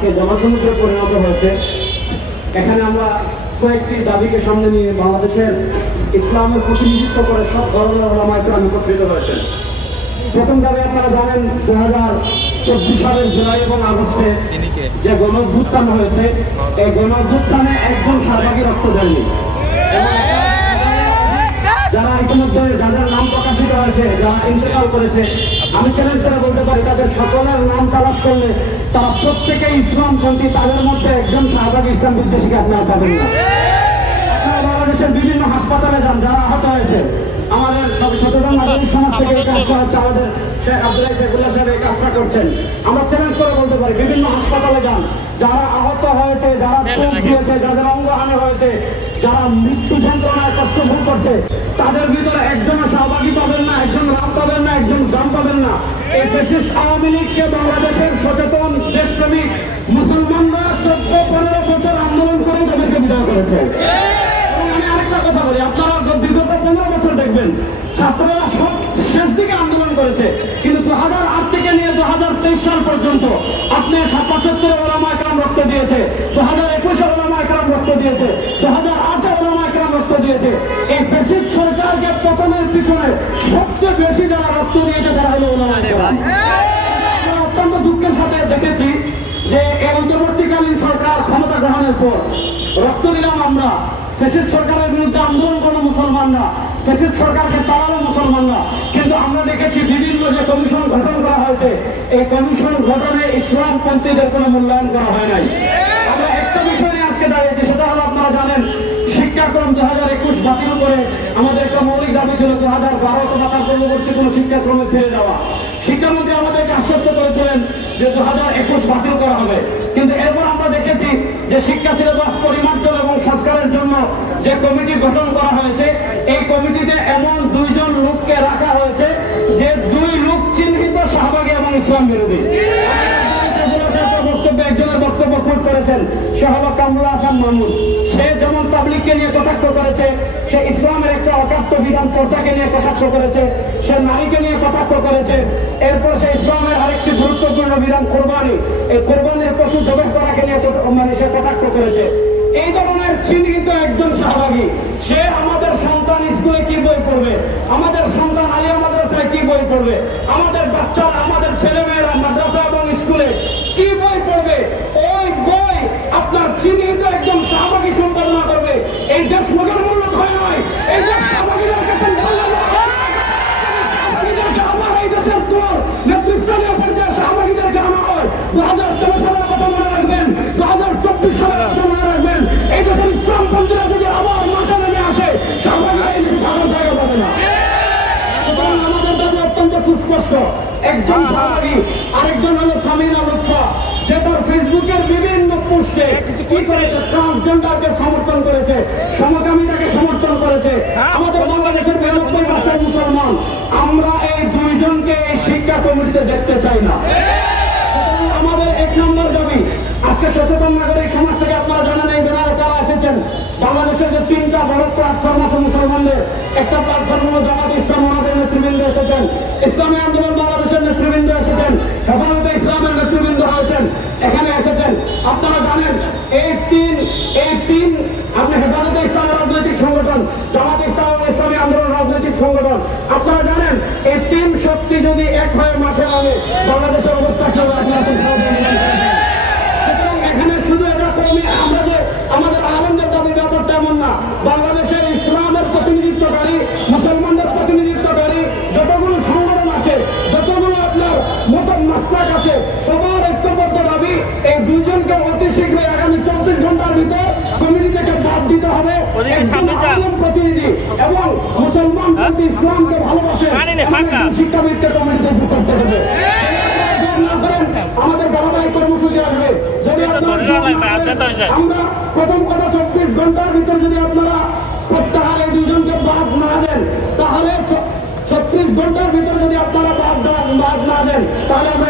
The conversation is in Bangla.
আজকে জনসমুদ্রে পরিণত হয়েছে। এখানে আমরা কয়েকটি দাবিকে সামনে নিয়ে বাংলাদেশের ইসলামের প্রতিনিধিত্ব করে সব ধরনের ওলামাইকে একত্রিত হয়েছেন। প্রথম দাবি আপনারা জানেন দু হাজার চব্বিশ সালের জুলাই এবং আগস্টে যে গণ অভ্যুত্থান হয়েছে, এই গণ অভ্যুত্থানে একজন শাহবাগী রক্ত দেননি। যারা ইতিমধ্যে যাদের নাম প্রকাশিত হয়েছে, যারা ইন্তেকাল করেছে, আমি চ্যালেঞ্জ করে বলতে পারি, তাদের সকলের নাম তালাশ করলে তারা প্রত্যেকেই ইসলামপন্থী তাদের মধ্যে একজন শাহবাগী ইসলাম বিদ্বেষীকে আপনারা পাবেন না। বাংলাদেশের বিভিন্ন হাসপাতালে যান, যারা আহত হয়েছে। আমাদের সব সচেতন নাগরিক সমাজ থেকে এই কাজটা হচ্ছে আমাদের শেখ আব্দুল্লাহ শেখুল্লাহ সাহেব এই কাজটা করছেন। আমরা চ্যালেঞ্জ করে বলতে পারি, বিভিন্ন হাসপাতালে যান, যারা আহত হয়েছে, যারা চোখ দিয়েছে, যাদের অঙ্গহানি হয়েছে যারা মৃত্যু যন্ত্রণায় কষ্ট ভোগ করছে, তাদের ভিতরে একজন সহভাগী পাবেন না, একজন রাম পাবেন না, একজন গ্রাম পাবেন না। এই বিশেষ আওয়ামী লীগকে বাংলাদেশের সচেতন, দেশপ্রেমিক, মুসলমানরা চোদ্দ, পনেরো বছর আন্দোলন করে তাদেরকে বিদায় করেছে। আমি আরেকটা কথা বলি, আপনারা বিগত পনেরো বছর দেখবেন, ছাত্ররা সব শেষ দিকে আন্দোলন করেছে, কিন্তু দু হাজার আট থেকে নিয়ে দু হাজার তেইশ সাল পর্যন্ত আপনি পঁচাত্তর ওলামা একরাম রক্ত দিয়েছে দু হাজার একুশে একরাম রক্ত দিয়েছে। দু হাজার আটে ওলামা একরাম রক্ত দিয়েছে। এই ফেসিড সরকারকে পতনের পিছনে সবচেয়ে বেশি যারা রক্ত দিয়েছে তারা হলো ওলামা অত্যন্ত দুঃখের সাথে দেখেছি যে এই অন্তর্বর্তীকালীন সরকার ক্ষমতা গ্রহণের পর রক্ত দিলাম আমরা। ফেসিদ সরকারের বিরুদ্ধে আন্দোলন করল মুসলমানরা। ফেসিদ সরকারকে তাড়ালো মুসলমানরা। কিন্তু আমরা দেখেছি বিভিন্ন যে কমিশন গঠন করা হয়েছে, এই কমিশন গঠনে ইসলামপন্থীদের কোনো মূল্যায়ন করা হয় নাই। বাতিল করে আমাদের একটা মৌলিক দাবি ছিল দু হাজার বারো অথবা তার পূর্ববর্তী কোনো শিক্ষাক্রমে ফিরে যাওয়া। শিক্ষামন্ত্রী আমাদেরকে আশ্বস্ত করেছিলেন যে দু হাজার একুশ বাতিল করা হবে। কিন্তু এরপর আমরা দেখেছি যে শিক্ষা সিলেবাস পরিমার্জন এবং সংস্কারের জন্য যে কমিটি গঠন করা হয়েছে, এই কমিটিতে এমন দুইজন লোককে রাখা হয়েছে যে দুই লোক চিহ্নিত শাহবাগী এবং ইসলাম বিরোধী। বক্তব্যে, একজনের বক্তব্য কোট করেছেন হলো কামরুল হাসান মাহমুদ যেমন পাবলিককে নিয়ে কটাক্ষ করেছে, সে ইসলামের একটা অকাত্য বিধান পর্দাকে নিয়ে কটাক্ষ করেছে, সে নারীকে নিয়ে কটাক্ষ করেছে, এরপর সে ইসলামের আরেকটি গুরুত্বপূর্ণ বিধান কোরবানি, এই কোরবানির পশু জবাই করাকে নিয়ে মানে সে কটাক্ষ করেছে। এই ধরনের চিহ্নিত একজন শাহবাগী সে আমাদের সন্তান স্কুলে কি বই পড়বে? আমাদের সন্তান আলিয়া মাদ্রাসায় কি বই পড়বে? আমাদের বাচ্চারা, আমাদের ছেলেমেয়েরা সুস্পষ্ট একজন সাহাবি আরেকজন হলো সামিনা লুৎফা যে তার ফেসবুকের বিভিন্ন পোস্টে কি করেছে? ট্রান্সজেন্ডারকে সমর্থন করেছে সমকামিতাকে সমর্থন করেছে। আমাদের বাংলাদেশের বিরানব্বই ভাষার মুসলমান আমরা এই দুইজনকে এই শিক্ষা কমিটিতে দেখতে চাই না। আমাদের এক নম্বর দাবি আজকে সচেতন নাগরিক সমাজ থেকে আপনারা জানেন এই যারা এসেছেন? বাংলাদেশের যে তিনটা বড় প্ল্যাটফর্ম আছে মুসলমানদের একটা প্ল্যাটফর্ম হলো আপনারা জানেন, এই তিন এই তিন আপনি হেফাজতে ইসলামের রাজনৈতিক সংগঠন, জামাত ইসলাম ইসলামী আন্দোলন রাজনৈতিক সংগঠন। আপনারা জানেন, এই তিন শক্তি যদি এক হয়ে মাঠে নামে, বাংলাদেশের অবস্থা এখানে শুধু এটা কমে আমরা যে আমাদের আনন্দের দাবি, ব্যাপারটা এমন না। বাংলাদেশের ইসলামের প্রতিনিধিত্বকারী, মুসলমানদের প্রতিনিধিত্বকারী, যতগুলো সংগঠন আছে, যতগুলো আপনার মতন মাস্টাক আছে, সবার দাবি এই দুইজনকে অতি শীঘ্রই আগামী চব্বিশ ঘণ্টার ভিতর কমিটি থেকে বাদ দিতে হবে। প্রতিনিধি এবং মুসলমান প্রতি ইসলামকে ভালোবাসে। একজন শিক্ষাবিদকে কমিটিতে যুক্ত করতে হবে। আমাদের ধারাবাহিক কর্মসূচি আসবে। যদি। আমরা প্রথম কথা চব্বিশ ঘণ্টার ভিতর যদি আপনারা প্রত্যাহার দুজনকে বাদ না দেন তাহলে ছত্রিশ ঘণ্টার ভিতর যদি আপনারা বাদ বাদ না দেন তাহলে আমরা